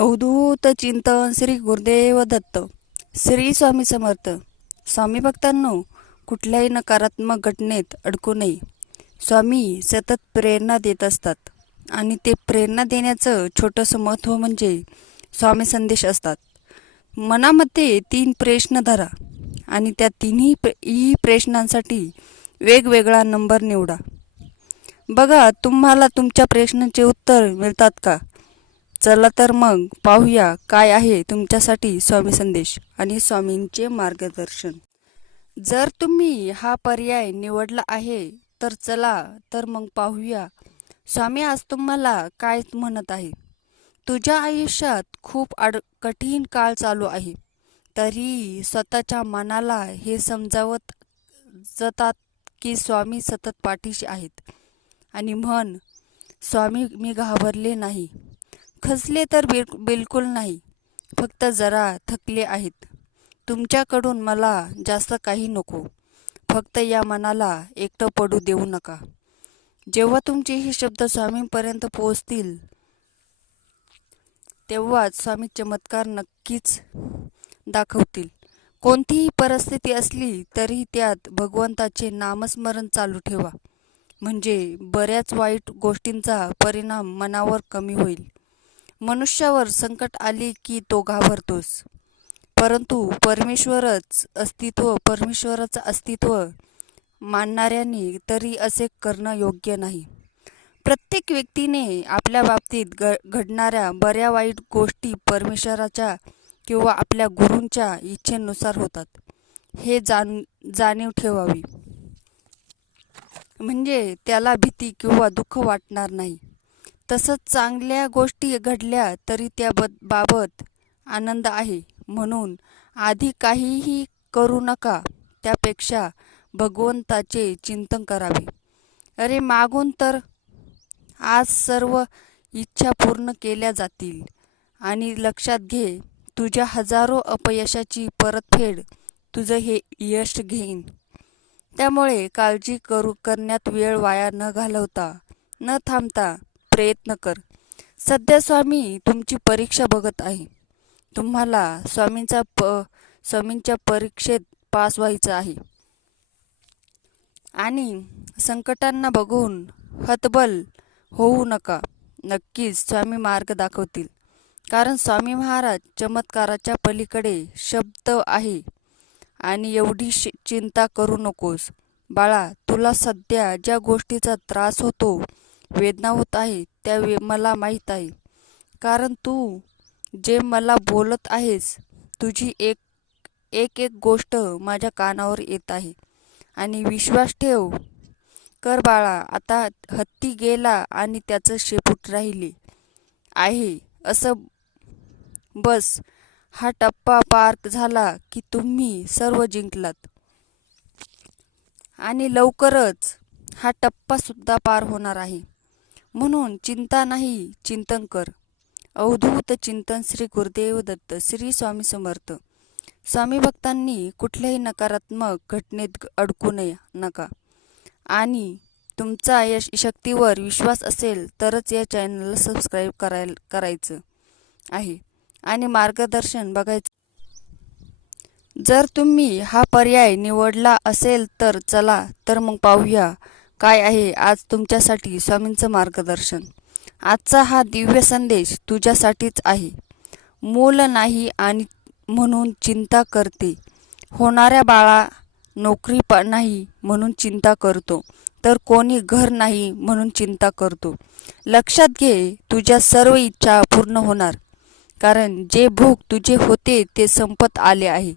अवधूत चिंतन श्री गुरुदेव दत्त श्री स्वामी समर्थ. स्वामी भक्तांनो कुठल्याही नकारात्मक घटनेत अडकू नये. स्वामी सतत प्रेरणा देत असतात आणि ते प्रेरणा देण्याचं छोटंसं महत्त्व म्हणजे स्वामी संदेश असतात. मनामध्ये तीन प्रश्न धरा आणि त्या तिन्ही प्र प्रश्नांसाठी वेगवेगळा नंबर निवडा. बघा तुम्हाला तुमच्या प्रश्नांचे उत्तर मिळतात का? चला तर मग पाहूया काय आहे तुमच्यासाठी स्वामी संदेश आणि स्वामींचे मार्गदर्शन. जर तुम्ही हा पर्याय निवडला आहे तर चला तर मग पाहूया. स्वामी आज तुम्हाला काय म्हणत आहे तुझ्या आयुष्यात खूप अड कठीण काळ चालू आहे. तरी स्वतःच्या मनाला हे समजावत जातात की स्वामी सतत पाठीशी आहेत. आणि म्हण स्वामी मी घाबरले नाही. खचले तर बिल बिलकुल नाही. फक्त जरा थकले आहेत. तुमच्याकडून मला जास्त काही नको. फक्त या मनाला एकटं पडू देऊ नका. जेव्हा तुमचे हे शब्द स्वामींपर्यंत पोहोचतील तेव्हाच स्वामी चमत्कार नक्कीच दाखवतील. कोणतीही परिस्थिती असली तरी त्यात भगवंताचे नामस्मरण चालू ठेवा. म्हणजे बऱ्याच वाईट गोष्टींचा परिणाम मनावर कमी होईल. मनुष्यावर संकट आले की तो घाबरतोस. परंतु परमेश्वरच अस्तित्व परमेश्वराचं अस्तित्व मानणाऱ्यांनी तरी असे करणं योग्य नाही. प्रत्येक व्यक्तीने आपल्या बाबतीत ग घडणाऱ्या बऱ्या वाईट गोष्टी परमेश्वराच्या किंवा आपल्या गुरूंच्या इच्छेनुसार होतात. हे जाण जाणीव ठेवावी. म्हणजे त्याला भीती किंवा दुःख वाटणार नाही. तसंच चांगल्या गोष्टी घडल्या तरी त्या बाबत आनंद आहे. म्हणून आधी काहीही करू नका. त्यापेक्षा भगवंताचे चिंतन करावे. अरे मागून तर आज सर्व इच्छा पूर्ण केल्या जातील. आणि लक्षात घे तुझ्या हजारो अपयशाची परतफेड तुझं हे यश घेईन. त्यामुळे काळजी करू करण्यात वेळ वाया न घालवता न थांबता प्रयत्न कर. सध्या स्वामी तुमची परीक्षा बघत आहे. तुम्हाला स्वामींचा प स्वामींच्या परीक्षेत पास व्हायचं आहे. आणि संकटांना बघून हतबल होऊ नका. नक्कीच स्वामी मार्ग दाखवतील. कारण स्वामी महाराज चमत्काराच्या पलीकडे शब्द आहे आणि एवढी शि चिंता करू नकोस. बाळा तुला सध्या ज्या गोष्टीचा त्रास होतो वेदना होत आहे त्या वे मला माहीत आहे. कारण तू जे मला बोलत आहेस तुझी एक एक एक गोष्ट माझ्या कानावर येत आहे. आणि विश्वास ठेव. कर बाळा आता हत्ती गेला आणि त्याचं शेपूट राहिले. आहे असं बस. हा टप्पा पार झाला की तुम्ही सर्व जिंकलात. आणि लवकरच हा टप्पासुद्धा पार होणार आहे. म्हणून चिंता नाही चिंतन कर. अवधूत चिंतन श्री गुरुदेव दत्त श्री स्वामी समर्थ. स्वामी भक्तांनी कुठल्याही नकारात्मक घटनेत अडकू नये नका. आणि तुमचा या शक्तीवर विश्वास असेल तरच या चॅनलला सबस्क्राईब करायला करायचं आहे. आणि मार्गदर्शन बघायचं. जर तुम्ही हा पर्याय निवडला असेल तर चला तर मग पाहूया. काय आहे आज तुमच्यासाठी स्वामींचं मार्गदर्शन? आजचा हा दिव्य संदेश तुझ्यासाठीच आहे. मूल नाही आणि म्हणून चिंता करते. होणाऱ्या बाळा नोकरी प नाही म्हणून चिंता करतो. तर कोणी घर नाही म्हणून चिंता करतो. लक्षात घे तुझ्या सर्व इच्छा पूर्ण होणार. कारण जे भूक तुझे होते ते संपत आले आहे.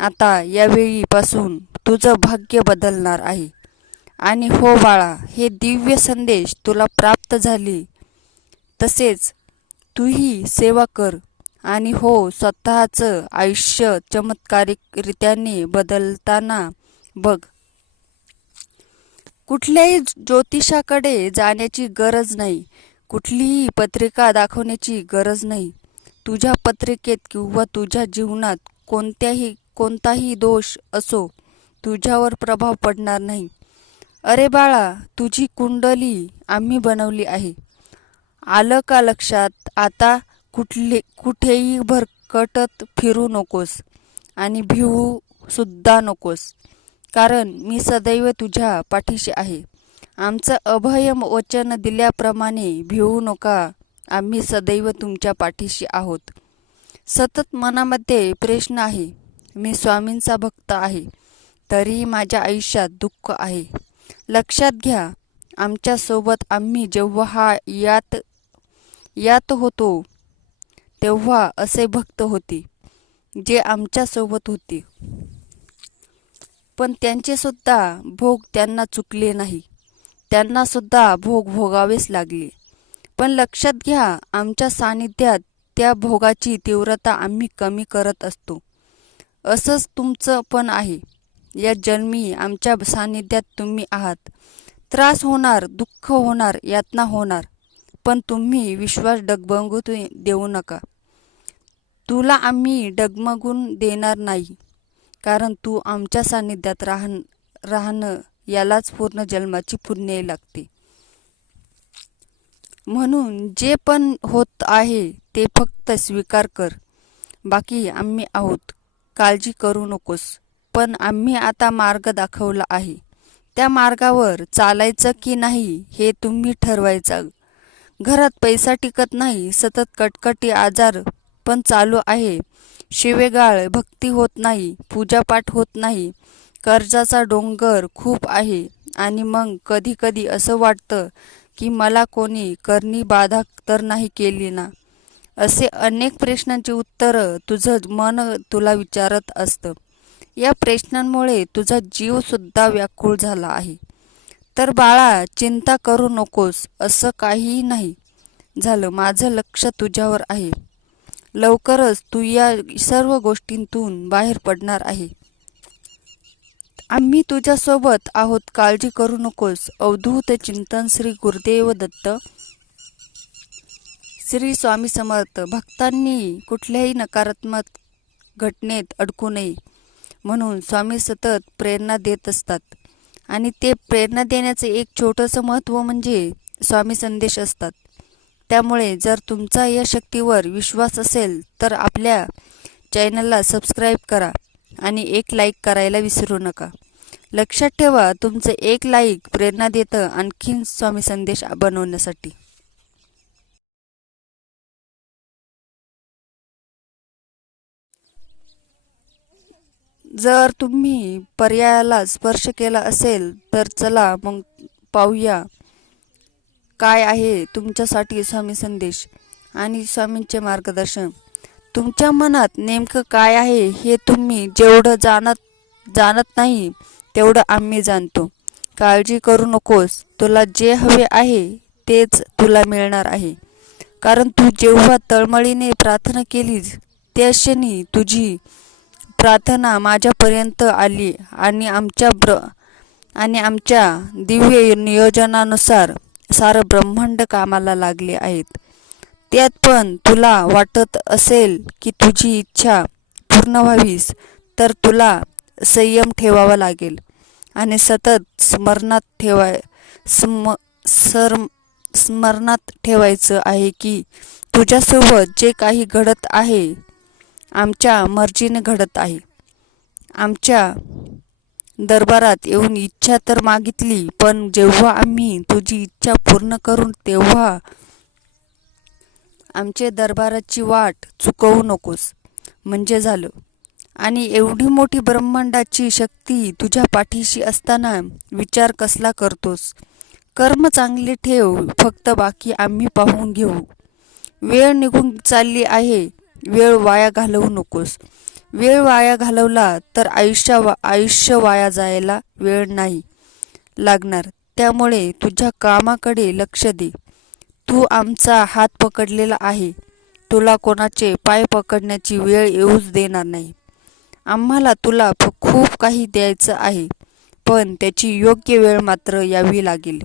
आता यावेळीपासून तुझं भाग्य बदलणार आहे. आणि हो बाळा हे दिव्य संदेश तुला प्राप्त झाली. तसेच तूही सेवा कर आणि हो स्वतःचं आयुष्य चमत्कारिकरित्याने बदलताना बघ. कुठल्याही ज्योतिषाकडे जाण्याची गरज नाही. कुठलीही पत्रिका दाखवण्याची गरज नाही. तुझ्या पत्रिकेत किंवा तुझ्या जीवनात कोणत्याही कोणताही दोष असो तुझ्यावर प्रभाव पडणार नाही. अरे बाळा तुझी कुंडली आम्ही बनवली आहे. आलं का लक्षात? आता कुठले कुठेही भरकटत फिरू नकोस आणि भिवू सुद्धा नकोस. कारण मी सदैव तुझ्या पाठीशी आहे. आमचं अभय वचन दिल्याप्रमाणे भिवू नका. आम्ही सदैव तुमच्या पाठीशी आहोत. सतत मनामध्ये प्रश्न आहे. मी स्वामींचा भक्त आहे. तरी माझ्या आयुष्यात दुःख आहे. लक्षात घ्या आमच्यासोबत आम्ही जेव्हा हा यात यात होतो तेव्हा असे भक्त होते जे आमच्यासोबत होते. पण त्यांचे सुद्धा भोग त्यांना चुकले नाही. त्यांनासुद्धा भोग भोगावेच लागले. पण लक्षात घ्या आमच्या सानिध्यात त्या भोगाची तीव्रता आम्ही कमी करत असतो. असंच तुमचं पण आहे. या जन्मी आमच्या सानिध्यात तुम्ही आहात. त्रास होणार दुःख होणार यातना होणार पण तुम्ही विश्वास डगमगू देऊ नका. तुला आम्ही डगमगून देणार नाही कारण तू आमच्या सानिध्यात राहण राहणं यालाच पूर्ण जन्माची पुण्य लागते. म्हणून जे पण होत आहे ते फक्त स्वीकार कर. बाकी आम्ही आहोत. काळजी करू नकोस. पण आम्ही आता मार्ग दाखवला आहे. त्या मार्गावर चालायचं की नाही हे तुम्ही ठरवायचं. घरात पैसा टिकत नाही सतत कटकटी आजार पण चालू आहे. शिवेगाळ भक्ती होत नाही पूजापाठ होत नाही. कर्जाचा डोंगर खूप आहे आणि मग कधी कधी असं वाटतं की मला कोणी करणी बाधा तर नाही केली ना? असे अनेक प्रश्नांची उत्तरं तुझं मन तुला विचारत असतं. या प्रश्नांमुळे तुझा जीवसुद्धा व्याकुळ झाला आहे. तर बाळा चिंता करू नकोस असं काहीही नाही. झालं माझं लक्ष तुझ्यावर आहे. लवकरच तू या सर्व गोष्टींतून बाहेर पडणार आहे. आम्ही तुझ्यासोबत आहोत काळजी करू नकोस अवधूत चिंतन श्री गुरुदेव दत्त. श्री स्वामी समर्थ भक्तांनी कुठल्याही नकारात्मक घटनेत अडकू नये. म्हणून स्वामी सतत प्रेरणा देत असतात. आणि ते प्रेरणा देण्याचं एक छोटंसं महत्त्व म्हणजे स्वामी संदेश असतात. त्यामुळे जर तुमचा या शक्तीवर विश्वास असेल तर आपल्या चॅनलला सबस्क्राईब करा आणि एक लाईक करायला विसरू नका. लक्षात ठेवा तुमचं एक लाईक प्रेरणा देतं आणखीन स्वामी संदेश बनवण्यासाठी. जर तुम्ही पर्यायाला स्पर्श केला असेल तर चला मग पाहूया काय आहे तुमच्यासाठी स्वामी संदेश आणि स्वामींचे मार्गदर्शन. तुमच्या मनात नेमकं काय आहे हे तुम्ही जेवढं जाणत जाणत नाही तेवढं आम्ही जाणतो. काळजी करू नकोस तुला जे हवे आहे तेच तुला मिळणार आहे. कारण तू जेव्हा तळमळीने प्रार्थना केलीस त्या क्षणी तुझी प्रार्थना माझ्यापर्यंत आली आणि आमच्या ब्र आणि आमच्या दिव्य नियोजनानुसार सारं ब्रह्मांड कामाला लागले आहेत. त्यात पण तुला वाटत असेल की तुझी इच्छा पूर्ण व्हावीस तर तुला संयम ठेवावा लागेल आणि सतत स्मरणात ठेवाय स्म सर स्मरणात ठेवायचं आहे की तुझ्यासोबत जे काही घडत आहे आमच्या मर्जीने घडत आहे. आमच्या दरबारात येऊन इच्छा तर मागितली पण जेव्हा आम्ही तुझी इच्छा पूर्ण करून तेव्हा आमचे दरबाराची वाट चुकवू नकोस. म्हणजे झालं. आणि एवढी मोठी ब्रह्मांडाची शक्ती तुझ्या पाठीशी असताना विचार कसला करतोस? कर्म चांगले ठेव फक्त बाकी आम्ही पाहून घेऊ. वेळ निघून चालली आहे. वेळ वाया घालवू नकोस. वेळ वाया घालवला तर आयुष्या वा आयुष्य वाया जायला वेळ नाही लागणार. त्यामुळे तुझ्या कामाकडे लक्ष दे. तू आमचा हात पकडलेला आहे. तुला कोणाचे पाय पकडण्याची वेळ येऊच देणार नाही. आम्हाला तुला खूप काही द्यायचं आहे पण त्याची योग्य वेळ मात्र यावी लागेल.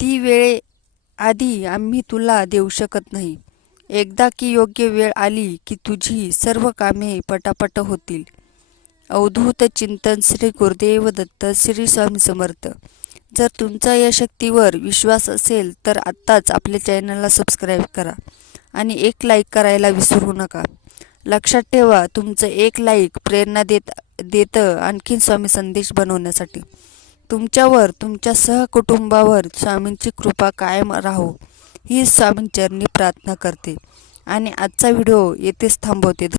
ती वेळे आधी आम्ही तुला देऊ शकत नाही. एकदा की योग्य वेळ आली की तुझी सर्व कामे पटापट होतील. अवधूत चिंतन श्री गुरुदेव दत्त श्री स्वामी समर्थ. जर तुमचा या शक्तीवर विश्वास असेल तर आत्ताच आपल्या चॅनलला सबस्क्राईब करा आणि एक लाईक करायला विसरू नका. लक्षात ठेवा तुमचं एक लाईक प्रेरणा देत देतं आणखीन स्वामी संदेश बनवण्यासाठी. तुमच्यावर तुमच्या सहकुटुंबावर स्वामींची कृपा कायम राहो. ही स्वामींचरणी प्रार्थना करते. आणि आजचा व्हिडिओ येथेच थांबवते.